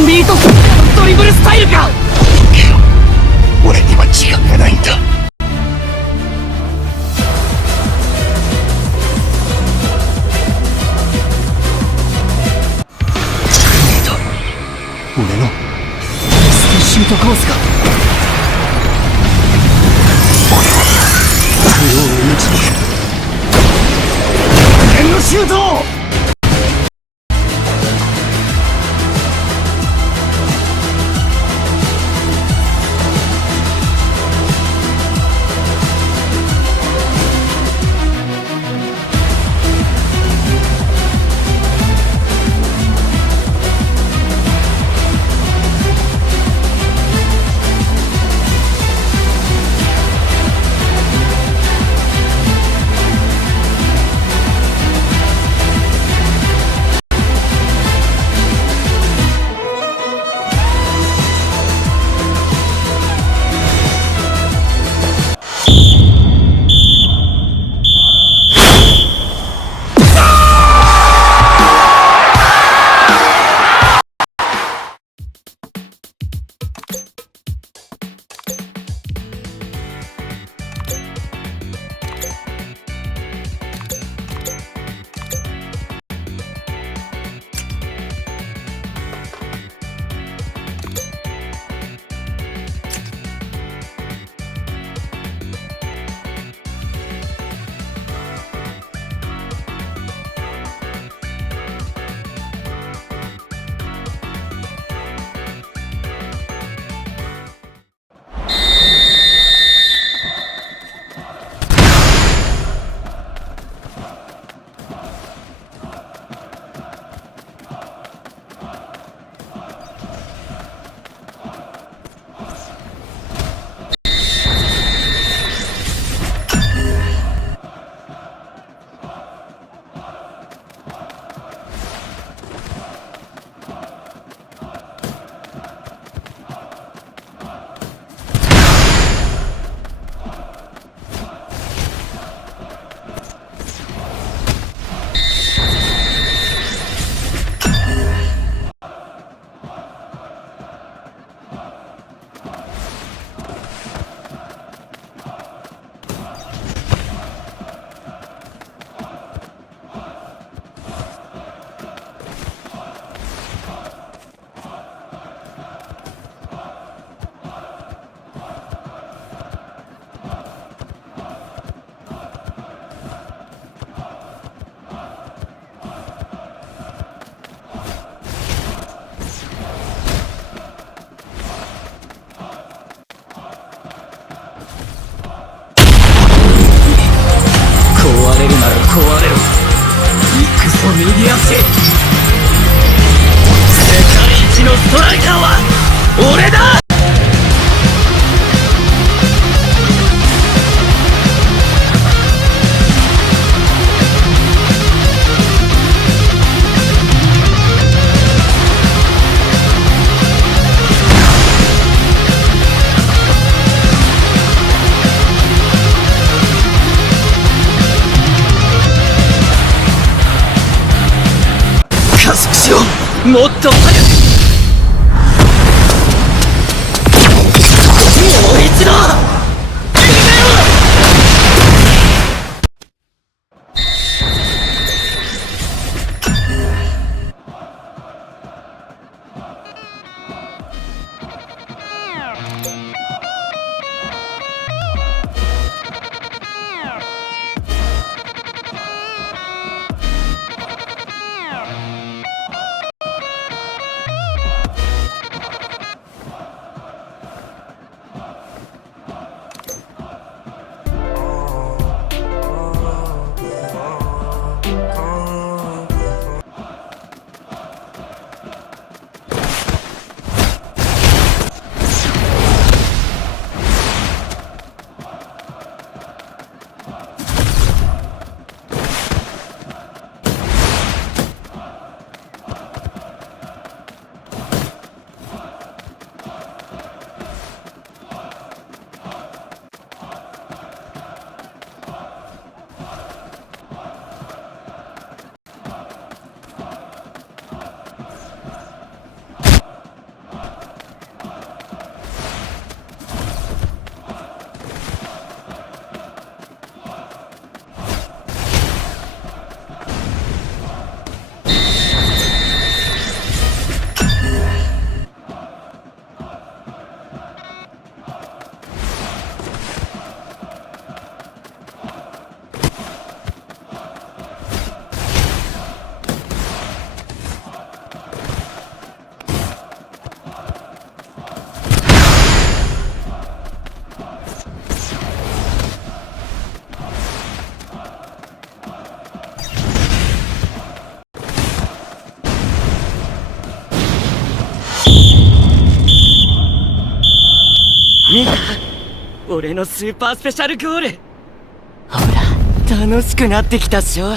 スミートスピアのドリブルスタイルか。俺には時間がないんだ。俺の。ステシュートコースか。不要の命に剣のシュート右足。世界一のストライカーは俺だ。もっと早く 俺のスーパースペシャルゴール。ほら。楽しくなってきたっしょ